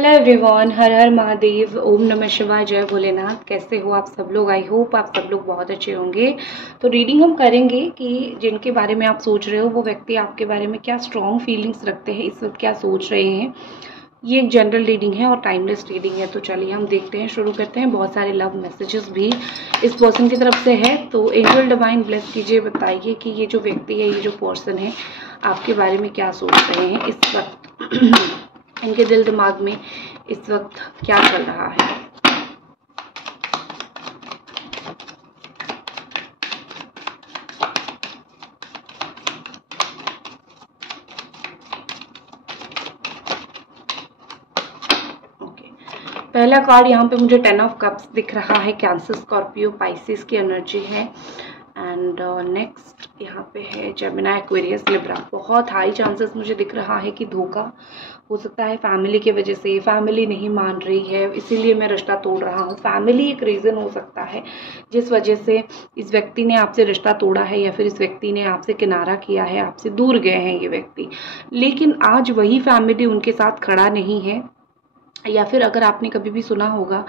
Hello everyone, हर हर महादेव, ओम नमः शिवाय, जय भोलेनाथ। कैसे हो आप सब लोग? आई होप आप सब लोग बहुत अच्छे होंगे। तो रीडिंग हम करेंगे कि जिनके बारे में आप सोच रहे हो वो व्यक्ति आपके बारे में क्या स्ट्रॉन्ग फीलिंग्स रखते हैं, इस वक्त क्या सोच रहे हैं। ये एक जनरल रीडिंग है और टाइमलेस रीडिंग है। तो चलिए हम देखते हैं, शुरू करते हैं। बहुत सारे लव मैसेजेस भी इस पर्सन की तरफ से है। तो एंजल डिवाइन ब्लेस कीजिए, बताइए कि ये जो व्यक्ति है, ये जो पर्सन है, आपके बारे में क्या सोच रहे हैं इस वक्त। इनके दिल दिमाग में इस वक्त क्या चल रहा है। ओके, पहला कार्ड यहाँ पे मुझे 10 ऑफ कप्स दिख रहा है। कैंसर, स्कॉर्पियो, पाइसिस की एनर्जी है। एंड नेक्स्ट यहाँ पे है जेमिनी, एक्वेरियस, लिब्रा। बहुत हाई चांसेस मुझे दिख रहा है कि धोखा हो सकता है फैमिली की वजह से। फैमिली नहीं मान रही है, इसीलिए मैं रिश्ता तोड़ रहा हूँ। फैमिली एक रीज़न हो सकता है जिस वजह से इस व्यक्ति ने आपसे रिश्ता तोड़ा है, या फिर इस व्यक्ति ने आपसे किनारा किया है, आपसे दूर गए हैं ये व्यक्ति। लेकिन आज वही फैमिली उनके साथ खड़ा नहीं है। या फिर अगर आपने कभी भी सुना होगा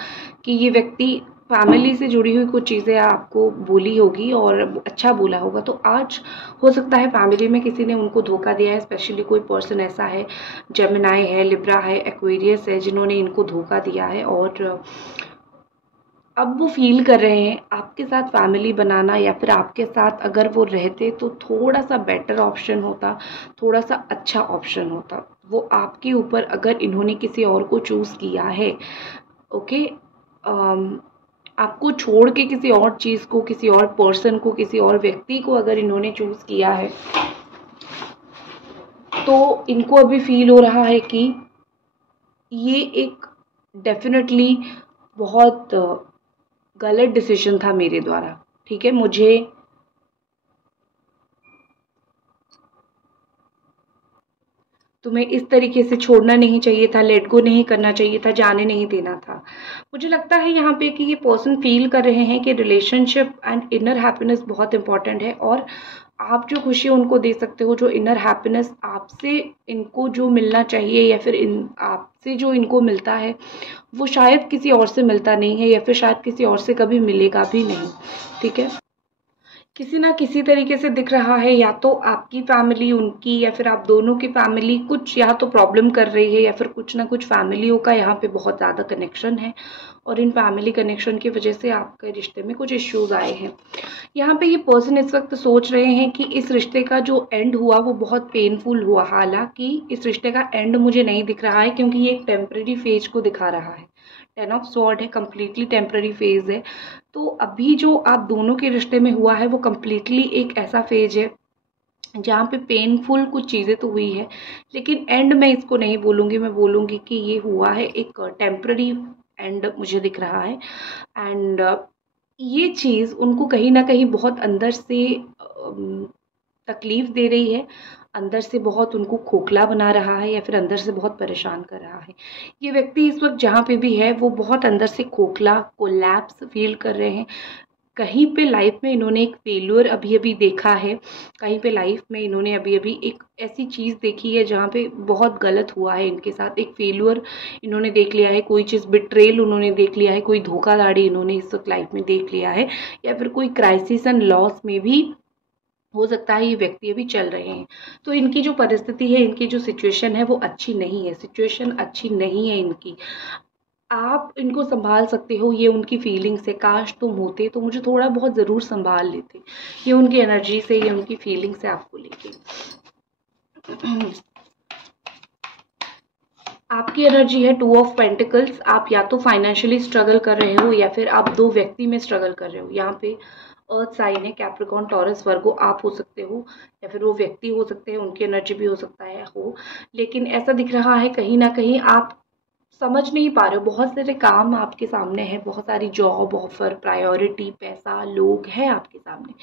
कि ये व्यक्ति फैमिली से जुड़ी हुई कुछ चीज़ें आपको बोली होगी और अच्छा बोला होगा, तो आज हो सकता है फैमिली में किसी ने उनको धोखा दिया है। स्पेशली कोई पर्सन ऐसा है, जेमिनी है, लिब्रा है, एक्वेरियस है, जिन्होंने इनको धोखा दिया है। और अब वो फील कर रहे हैं आपके साथ फैमिली बनाना, या फिर आपके साथ अगर वो रहते तो थोड़ा सा बेटर ऑप्शन होता, थोड़ा सा अच्छा ऑप्शन होता। वो आपके ऊपर, अगर इन्होंने किसी और को चूज़ किया है, ओके, आपको छोड़ के किसी और चीज़ को, किसी और पर्सन को, किसी और व्यक्ति को अगर इन्होंने चूज़ किया है, तो इनको अभी फील हो रहा है कि ये एक डेफिनेटली बहुत गलत डिसीजन था मेरे द्वारा। ठीक है, मुझे तुम्हें इस तरीके से छोड़ना नहीं चाहिए था, लेट गो नहीं करना चाहिए था, जाने नहीं देना था। मुझे लगता है यहाँ पे कि ये पर्सन फील कर रहे हैं कि रिलेशनशिप एंड इनर हैप्पीनेस बहुत इंपॉर्टेंट है। और आप जो खुशी उनको दे सकते हो, जो इनर हैप्पीनेस आपसे इनको जो मिलना चाहिए, या फिर आपसे जो इनको मिलता है, वो शायद किसी और से मिलता नहीं है, या फिर शायद किसी और से कभी मिलेगा भी नहीं। ठीक है, किसी ना किसी तरीके से दिख रहा है, या तो आपकी फैमिली, उनकी, या फिर आप दोनों की फैमिली कुछ या तो प्रॉब्लम कर रही है, या फिर कुछ ना कुछ फैमिलियों का यहाँ पे बहुत ज़्यादा कनेक्शन है। और इन फैमिली कनेक्शन की वजह से आपके रिश्ते में कुछ इश्यूज आए हैं। यहाँ पे ये पर्सन इस वक्त सोच रहे हैं कि इस रिश्ते का जो एंड हुआ वो बहुत पेनफुल हुआ। हालांकि इस रिश्ते का एंड मुझे नहीं दिख रहा है, क्योंकि ये एक टेम्पररी फेज को दिखा रहा है। 10 ऑफ स्वॉर्ड है, कम्प्लीटली टेम्पररी फेज है। तो अभी जो आप दोनों के रिश्ते में हुआ है वो कम्प्लीटली एक ऐसा फेज है जहाँ पे पेनफुल कुछ चीज़ें तो हुई है, लेकिन एंड मैं इसको नहीं बोलूँगी। मैं बोलूँगी कि ये हुआ है एक टेम्पररी एंड, मुझे दिख रहा है। एंड ये चीज़ उनको कहीं ना कहीं बहुत अंदर से तकलीफ दे रही है, अंदर से बहुत उनको खोखला बना रहा है, या फिर अंदर से बहुत परेशान कर रहा है। ये व्यक्ति इस वक्त जहाँ पे भी है वो बहुत अंदर से खोखला, कोलैप्स फील कर रहे हैं। कहीं पे लाइफ में इन्होंने एक फेल्योर अभी अभी देखा है, कहीं पे लाइफ में इन्होंने अभी अभी एक ऐसी चीज़ देखी है जहाँ पे बहुत गलत हुआ है इनके साथ। एक फेल्योर इन्होंने देख लिया है, कोई चीज़ बिट्रेल उन्होंने देख लिया है, कोई धोखाधड़ी इन्होंने इस वक्त लाइफ में देख लिया है, या फिर कोई क्राइसिस एंड लॉस में भी हो सकता है ये व्यक्ति अभी चल रहे हैं। तो इनकी जो परिस्थिति है, इनकी जो सिचुएशन है वो अच्छी नहीं है, सिचुएशन अच्छी नहीं है इनकी। आप इनको संभाल सकते हो, ये उनकी फीलिंग्स है। काश तुम होते तो मुझे थोड़ा बहुत ज़रूर संभाल लेते। ये उनकी एनर्जी से, ये उनकी फीलिंग्स है आपको लेके। आपकी एनर्जी है 2 ऑफ पेंटिकल्स। आप या तो फाइनेंशियली स्ट्रगल कर रहे हो, या फिर आप दो व्यक्ति में स्ट्रगल कर रहे हो। यहाँ पे अर्थ साइन है, कैप्रिकॉर्न, टॉरस, वर्गो। आप हो सकते हो, या फिर वो व्यक्ति हो सकते हैं, उनकी एनर्जी भी हो सकता है हो। लेकिन ऐसा दिख रहा है कहीं ना कहीं आप समझ नहीं पा रहे हो। बहुत सारे काम आपके सामने हैं, बहुत सारी जॉब ऑफर, प्रायोरिटी, पैसा, लोग हैं आपके सामने,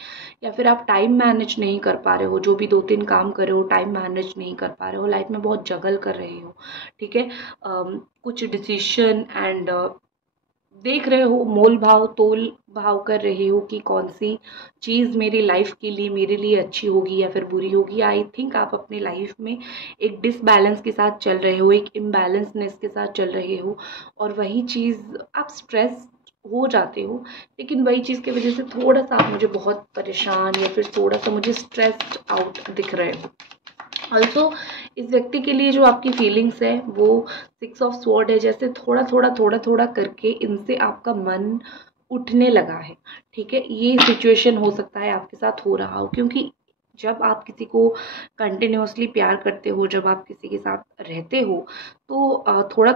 या फिर आप टाइम मैनेज नहीं कर पा रहे हो। जो भी 2-3 काम कर रहे हो, टाइम मैनेज नहीं कर पा रहे हो, लाइफ में बहुत जगल कर रहे हो। ठीक है, कुछ डिसीशन एंड देख रहे हो, मोल भाव तोल भाव कर रहे हो कि कौन सी चीज़ मेरी लाइफ के लिए मेरे लिए अच्छी होगी या फिर बुरी होगी। आई थिंक आप अपनी लाइफ में एक डिसबैलेंस के साथ चल रहे हो, एक इम्बैलेंसनेस के साथ चल रहे हो, और वही चीज़ आप स्ट्रेस हो जाते हो, लेकिन वही चीज़ की वजह से थोड़ा सा आप मुझे बहुत परेशान या फिर थोड़ा सा मुझे स्ट्रेस्ड आउट दिख रहे हो। ऑल्सो इस व्यक्ति के लिए जो आपकी फीलिंग्स है वो 6 ऑफ स्वॉर्ड है, जैसे थोड़ा थोड़ा थोड़ा थोड़ा करके इनसे आपका मन उठने लगा है। ठीक है, ये सिचुएशन हो सकता है आपके साथ हो रहा हो, क्योंकि जब आप किसी को कंटिन्यूअसली प्यार करते हो, जब आप किसी के साथ रहते हो, तो थोड़ा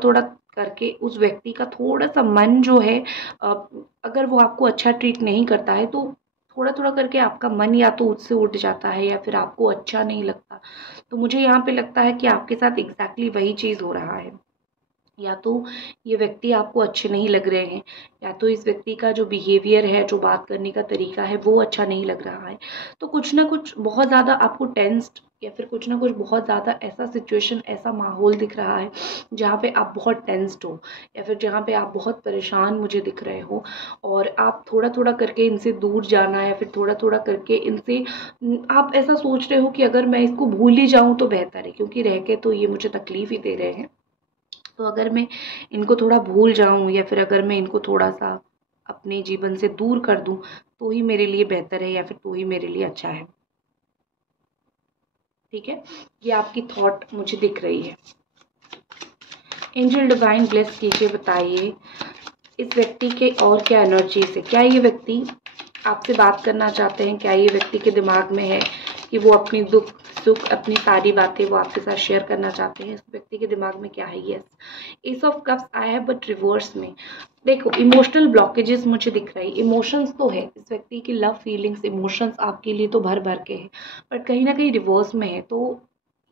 थोड़ा करके उस व्यक्ति का थोड़ा सा मन जो है, अगर वो आपको अच्छा ट्रीट नहीं करता है तो थोड़ा थोड़ा करके आपका मन या तो उससे उठ जाता है या फिर आपको अच्छा नहीं लगता। तो मुझे यहाँ पे लगता है कि आपके साथ एग्जैक्टली वही चीज़ हो रहा है। या तो ये व्यक्ति आपको अच्छे नहीं लग रहे हैं, या तो इस व्यक्ति का जो बिहेवियर है, जो बात करने का तरीका है, वो अच्छा नहीं लग रहा है। तो कुछ ना कुछ बहुत ज़्यादा आपको टेंस्ड या फिर कुछ ना कुछ बहुत ज़्यादा ऐसा सिचुएशन, ऐसा माहौल दिख रहा है जहाँ पे आप बहुत टेंस्ड हो, या फिर जहाँ पे आप बहुत परेशान मुझे दिख रहे हो, और आप थोड़ा थोड़ा करके इनसे दूर जाना या फिर थोड़ा थोड़ा करके इनसे आप ऐसा सोच रहे हो कि अगर मैं इसको भूल ही जाऊँ तो बेहतर है, क्योंकि रह के तो ये मुझे तकलीफ ही दे रहे हैं। तो अगर मैं इनको थोड़ा भूल जाऊं या फिर अगर मैं इनको थोड़ा सा अपने जीवन से दूर कर दूं तो ही मेरे लिए बेहतर है, या फिर तो ही मेरे लिए अच्छा है। ठीक है, ये आपकी थॉट मुझे दिख रही है। एंजल डिवाइन ब्लेस कीजिए, बताइए इस व्यक्ति के और क्या एनर्जी से, क्या ये व्यक्ति आपसे बात करना चाहते हैं, क्या ये व्यक्ति के दिमाग में है कि वो अपनी दुख सुख, अपनी सारी बातें वो आपके साथ शेयर करना चाहते हैं। इस व्यक्ति के दिमाग में क्या है? यस, एस ऑफ कप्स आया है, बट रिवर्स में। देखो, इमोशनल ब्लॉकेजेस मुझे दिख रही, इमोशंस तो है इस व्यक्ति की, लव फीलिंग्स इमोशंस आपके लिए तो भर भर के हैं, बट कहीं ना कहीं रिवर्स में है। तो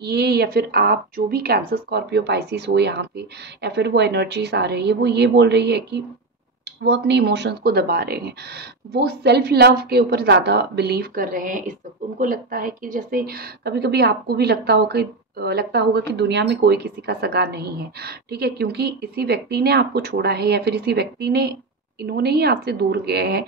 ये, या फिर आप जो भी कैंसर स्कॉर्पियो पाइसिस हो यहाँ पे, या फिर वो एनर्जीज आ रही है, वो ये बोल रही है कि वो अपने इमोशंस को दबा रहे हैं, वो सेल्फ लव के ऊपर ज़्यादा बिलीव कर रहे हैं इस वक्त। उनको लगता है कि जैसे कभी कभी आपको भी लगता होगा कि दुनिया में कोई किसी का सगा नहीं है। ठीक है, क्योंकि इसी व्यक्ति ने आपको छोड़ा है, या फिर इसी व्यक्ति ने, इन्होंने ही आपसे दूर गए हैं।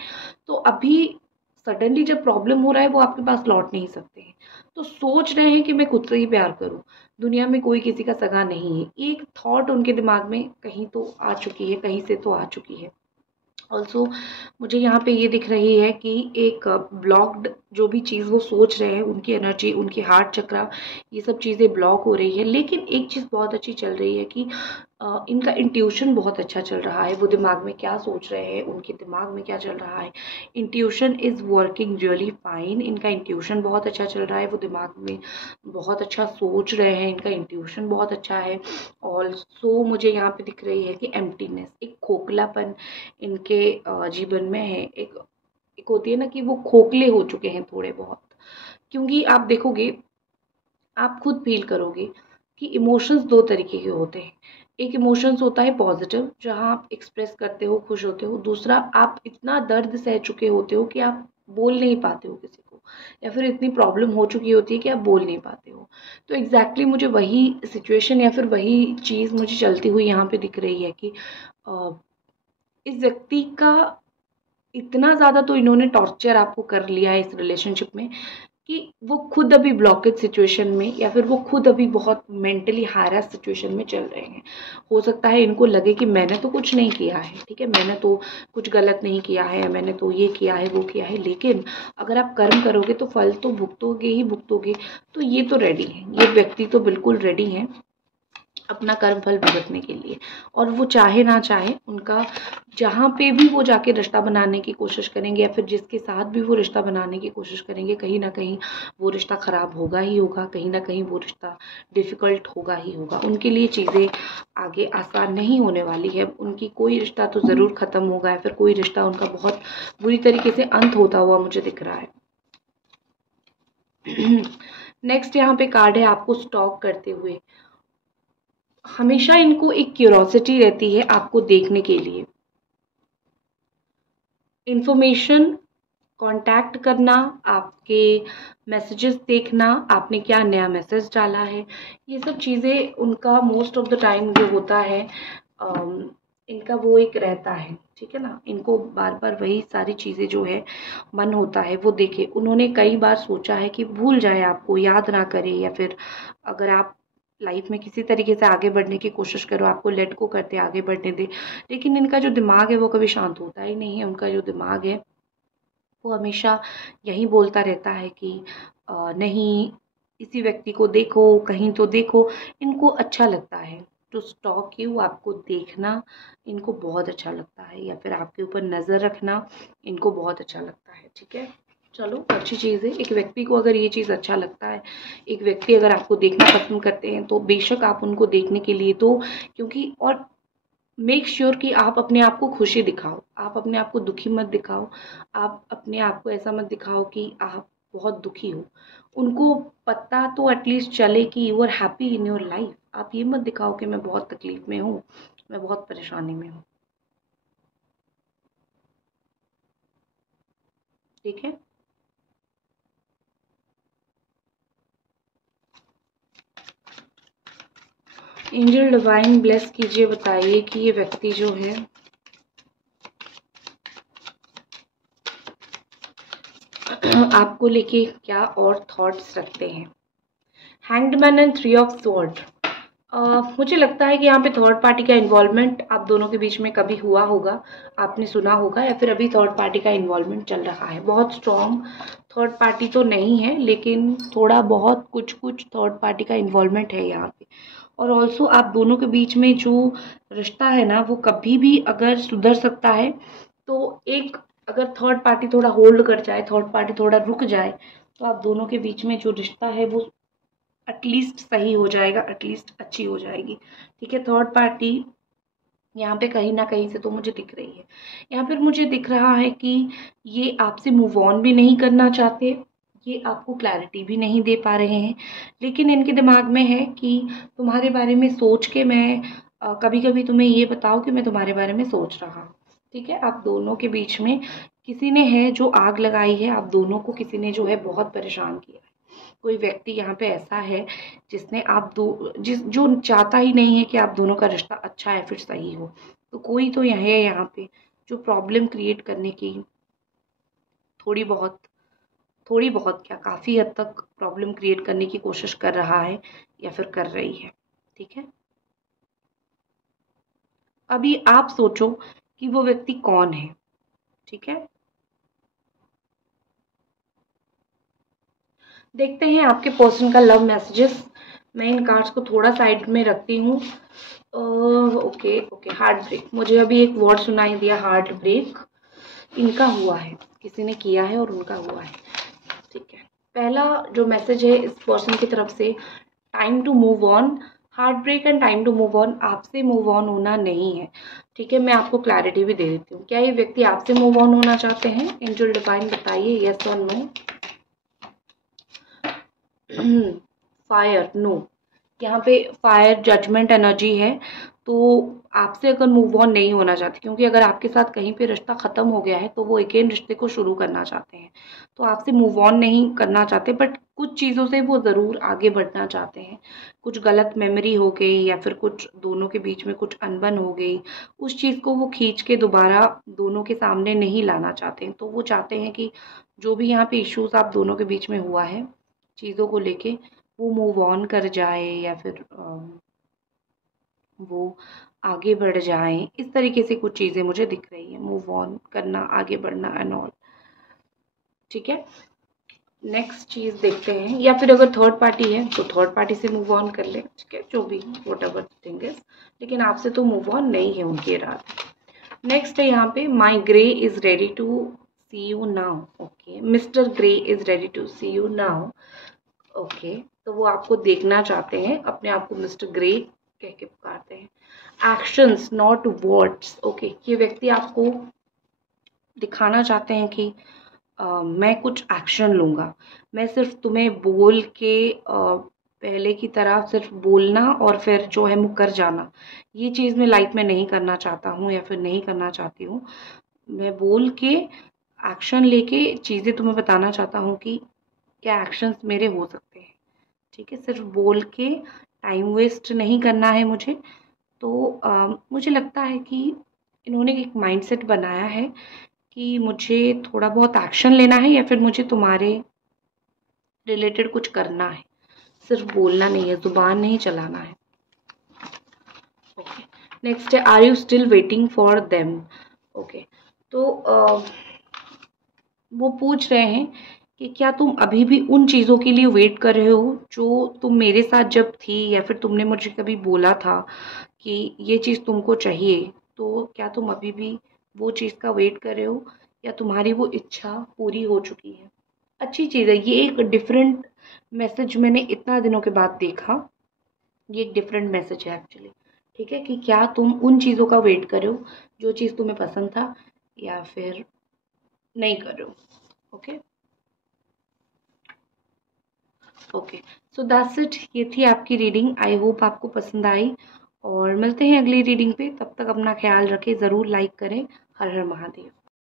तो अभी सडनली जब प्रॉब्लम हो रहा है वो आपके पास लौट नहीं सकते हैं, तो सोच रहे हैं कि मैं खुद से ही प्यार करूं, दुनिया में कोई किसी का सगा नहीं है। एक थॉट उनके दिमाग में कहीं तो आ चुकी है, कहीं से तो आ चुकी है। ऑल्सो मुझे यहाँ पे ये दिख रही है कि एक ब्लॉक्ड जो भी चीज़ वो सोच रहे हैं, उनकी एनर्जी, उनकी हार्ट चक्रा, ये सब चीज़ें ब्लॉक हो रही है। लेकिन एक चीज़ बहुत अच्छी चल रही है कि इनका इंट्यूशन बहुत अच्छा चल रहा है। वो दिमाग में क्या सोच रहे हैं, उनके दिमाग में क्या चल रहा है, intuition is working really fine. इनका इंट्यूशन बहुत अच्छा चल रहा है, वो दिमाग में बहुत अच्छा सोच रहे हैं, इनका इंट्यूशन बहुत अच्छा है। ऑल्सो मुझे यहाँ पे दिख रही है कि एम्प्टीनेस, एक खोखलापन इनके जीवन में है। एक होती है ना कि वो खोखले हो चुके हैं थोड़े बहुत, क्योंकि आप देखोगे, आप खुद फील करोगे कि इमोशंस दो तरीके के होते हैं। एक इमोशंस होता है पॉजिटिव, जहाँ आप एक्सप्रेस करते हो, खुश होते हो। दूसरा, आप इतना दर्द सह चुके होते हो कि आप बोल नहीं पाते हो किसी को, या फिर इतनी प्रॉब्लम हो चुकी होती है कि आप बोल नहीं पाते हो। तो एग्जैक्टली मुझे वही सिचुएशन या फिर वही चीज़ मुझे चलती हुई यहाँ पे दिख रही है कि इस व्यक्ति का इतना ज़्यादा तो इन्होंने टॉर्चर आपको कर लिया है इस रिलेशनशिप में, कि वो खुद अभी ब्लॉकेज सिचुएशन में, या फिर वो खुद अभी बहुत मेंटली हायरास सिचुएशन में चल रहे हैं। हो सकता है इनको लगे कि मैंने तो कुछ नहीं किया है, ठीक है, मैंने तो कुछ गलत नहीं किया है, मैंने तो ये किया है, वो किया है, लेकिन अगर आप कर्म करोगे तो फल तो भुगतोगे ही भुगतोगे। तो ये तो रेडी है, ये व्यक्ति तो बिल्कुल रेडी है अपना कर्म फल भुगतने के लिए। और वो चाहे ना चाहे, उनका जहाँ पे भी वो जाके रिश्ता बनाने की कोशिश करेंगे, या फिर जिसके साथ भी वो रिश्ता बनाने की कोशिश करेंगे, कहीं ना कहीं वो रिश्ता ख़राब होगा ही होगा, कहीं ना कहीं वो रिश्ता डिफ़िकल्ट होगा ही होगा। उनके लिए चीज़ें आगे आसान नहीं होने वाली है। उनकी कोई रिश्ता तो ज़रूर ख़त्म होगा, या फिर कोई रिश्ता उनका बहुत बुरी तरीके से अंत होता हुआ मुझे दिख रहा है। नेक्स्ट यहाँ पे कार्ड है आपको स्टॉक करते हुए। हमेशा इनको एक क्यूरोसिटी रहती है आपको देखने के लिए, इंफॉर्मेशन कांटेक्ट करना, आपके मैसेजेस देखना, आपने क्या नया मैसेज डाला है, ये सब चीज़ें उनका मोस्ट ऑफ द टाइम जो होता है इनका वो एक रहता है, ठीक है ना, इनको बार बार वही सारी चीज़ें जो है मन होता है वो देखे। उन्होंने कई बार सोचा है कि भूल जाए, आपको याद ना करे, या फिर अगर आप लाइफ में किसी तरीके से आगे बढ़ने की कोशिश करो, आपको लेट गो करते आगे बढ़ने दे, लेकिन इनका जो दिमाग है वो कभी शांत होता ही नहीं है। उनका जो दिमाग है वो हमेशा यही बोलता रहता है कि नहीं, इसी व्यक्ति को देखो, कहीं तो देखो। इनको अच्छा लगता है टू स्टॉक यू, आपको देखना इनको बहुत अच्छा लगता है, या फिर आपके ऊपर नज़र रखना इनको बहुत अच्छा लगता है, ठीक है। चलो, अच्छी चीज़ है। एक व्यक्ति को अगर ये चीज़ अच्छा लगता है, एक व्यक्ति अगर आपको देखना पसंद करते हैं, तो बेशक आप उनको देखने के लिए तो, क्योंकि और मेक श्योर कि आप अपने आप को खुशी दिखाओ, आप अपने आप को दुखी मत दिखाओ, आप अपने आप को ऐसा मत दिखाओ कि आप बहुत दुखी हो। उनको पता तो एटलीस्ट चले कि you are happy in your life. आप ये मत दिखाओ कि मैं बहुत तकलीफ में हूँ, मैं बहुत परेशानी में हूँ, ठीक है। एंजल डिवाइन ब्लेस कीजिए, बताइए कि ये व्यक्ति जो है आपको लेके क्या और थॉट्स रखते हैं। Hanged man and three of sword. मुझे लगता है कि यहाँ पे थर्ड पार्टी का इन्वॉल्वमेंट आप दोनों के बीच में कभी हुआ होगा, आपने सुना होगा, या फिर अभी थर्ड पार्टी का इन्वॉल्वमेंट चल रहा है। बहुत स्ट्रॉन्ग थर्ड पार्टी तो नहीं है, लेकिन थोड़ा बहुत कुछ कुछ थर्ड पार्टी का इन्वॉल्वमेंट है यहाँ पे। और ऑल्सो आप दोनों के बीच में जो रिश्ता है ना, वो कभी भी अगर सुधर सकता है, तो एक अगर थर्ड पार्टी थोड़ा होल्ड कर जाए, थर्ड पार्टी थोड़ा रुक जाए, तो आप दोनों के बीच में जो रिश्ता है वो एटलीस्ट सही हो जाएगा, एटलीस्ट अच्छी हो जाएगी, ठीक है। थर्ड पार्टी यहाँ पे कहीं ना कहीं से तो मुझे दिख रही है। यहाँ पर मुझे दिख रहा है कि ये आपसे मूव ऑन भी नहीं करना चाहते, ये आपको क्लैरिटी भी नहीं दे पा रहे हैं, लेकिन इनके दिमाग में है कि तुम्हारे बारे में सोच के मैं कभी कभी तुम्हें ये बताओ कि मैं तुम्हारे बारे में सोच रहा हूँ, ठीक है। आप दोनों के बीच में किसी ने है जो आग लगाई है, आप दोनों को किसी ने जो है बहुत परेशान किया है। कोई व्यक्ति यहाँ पे ऐसा है जिसने आप दो जिस जो चाहता ही नहीं है कि आप दोनों का रिश्ता अच्छा है फिर सही हो। तो कोई तो यह है यहाँ पे जो प्रॉब्लम क्रिएट करने की थोड़ी बहुत थोड़ी बहुत क्या, काफ़ी हद तक प्रॉब्लम क्रिएट करने की कोशिश कर रहा है या फिर कर रही है, ठीक है। अभी आप सोचो कि वो व्यक्ति कौन है, ठीक है। देखते हैं आपके पर्सन का लव मैसेजेस। मैं इन कार्ड्स को थोड़ा साइड में रखती हूँ। Okay okay, heart break. मुझे अभी एक वर्ड सुनाई दिया, हार्ट ब्रेक। इनका हुआ है, किसी ने किया है और उनका हुआ है, ठीक है। पहला जो मैसेज है इस पर्सन की तरफ से, time to move on. Heart break and time to move on, आपसे मूव ऑन होना नहीं है, ठीक है। मैं आपको क्लैरिटी भी दे देती हूँ। क्या ये व्यक्ति आपसे मूव ऑन होना चाहते हैं? एंजल डिवाइन बताइए, यस और नो। Fire, no. यहाँ पे फायर जजमेंट एनर्जी है, तो आपसे अगर मूव ऑन नहीं होना चाहते, क्योंकि अगर आपके साथ कहीं पे रिश्ता ख़त्म हो गया है तो वो अगेन रिश्ते को शुरू करना चाहते हैं। तो आपसे मूव ऑन नहीं करना चाहते, बट कुछ चीज़ों से वो ज़रूर आगे बढ़ना चाहते हैं। कुछ गलत मेमोरी हो गई, या फिर कुछ दोनों के बीच में कुछ अनबन हो गई, उस चीज़ को वो खींच के दोबारा दोनों के सामने नहीं लाना चाहते हैं। तो वो चाहते हैं कि जो भी यहाँ पे इश्यूज़ आप दोनों के बीच में हुआ है चीज़ों को लेके, वो मूव ऑन कर जाए, या फिर वो आगे बढ़ जाएं। इस तरीके से कुछ चीज़ें मुझे दिख रही है, मूव ऑन करना, आगे बढ़ना एंड ऑल, ठीक है। नेक्स्ट चीज़ देखते हैं, या फिर अगर थर्ड पार्टी है तो थर्ड पार्टी से मूव ऑन कर ले, ठीक है, जो भी वट एवर थिंग इज, लेकिन आपसे तो मूव ऑन नहीं है उनके इरादे। नेक्स्ट है यहाँ पे, my Grey is ready to see you now. Okay, mister Grey is ready to see you now. Okay, तो वो आपको देखना चाहते हैं, अपने आप को मिस्टर ग्रे कह के पुकारते हैं। Actions not words. ओके, ये व्यक्ति आपको दिखाना चाहते हैं कि मैं कुछ एक्शन लूँगा। मैं सिर्फ तुम्हें बोल के पहले की तरह सिर्फ बोलना और फिर जो है मुकर जाना, ये चीज़ मैं लाइफ में नहीं करना चाहता हूँ या फिर नहीं करना चाहती हूँ। मैं बोल के एक्शन लेके चीज़ें तुम्हें बताना चाहता हूँ कि क्या एक्शंस मेरे हो सकते हैं, ठीक है। सिर्फ बोल के टाइम वेस्ट नहीं करना है मुझे, तो मुझे लगता है कि इन्होंने एक माइंडसेट बनाया है कि मुझे थोड़ा बहुत एक्शन लेना है या फिर मुझे तुम्हारे रिलेटेड कुछ करना है, सिर्फ बोलना नहीं है, जुबान नहीं चलाना है। ओके, नेक्स्ट है are you still waiting for them. Okay, तो वो पूछ रहे हैं कि क्या तुम अभी भी उन चीज़ों के लिए वेट कर रहे हो जो तुम मेरे साथ जब थी, या फिर तुमने मुझे कभी बोला था कि ये चीज़ तुमको चाहिए, तो क्या तुम अभी भी वो चीज़ का वेट कर रहे हो, या तुम्हारी वो इच्छा पूरी हो चुकी है। अच्छी चीज़ है, ये एक डिफरेंट मैसेज मैंने इतना दिनों के बाद देखा। ये एक डिफरेंट मैसेज है एक्चुअली। ठीक है, कि क्या तुम उन चीज़ों का वेट कर रहे हो जो चीज़ तुम्हें पसंद था, या फिर नहीं कर रहे हो। Okay okay, so that's it. ये थी आपकी रीडिंग। आई होप आपको पसंद आई, और मिलते हैं अगली रीडिंग पे। तब तक अपना ख्याल रखें, ज़रूर लाइक करें। हर हर महादेव।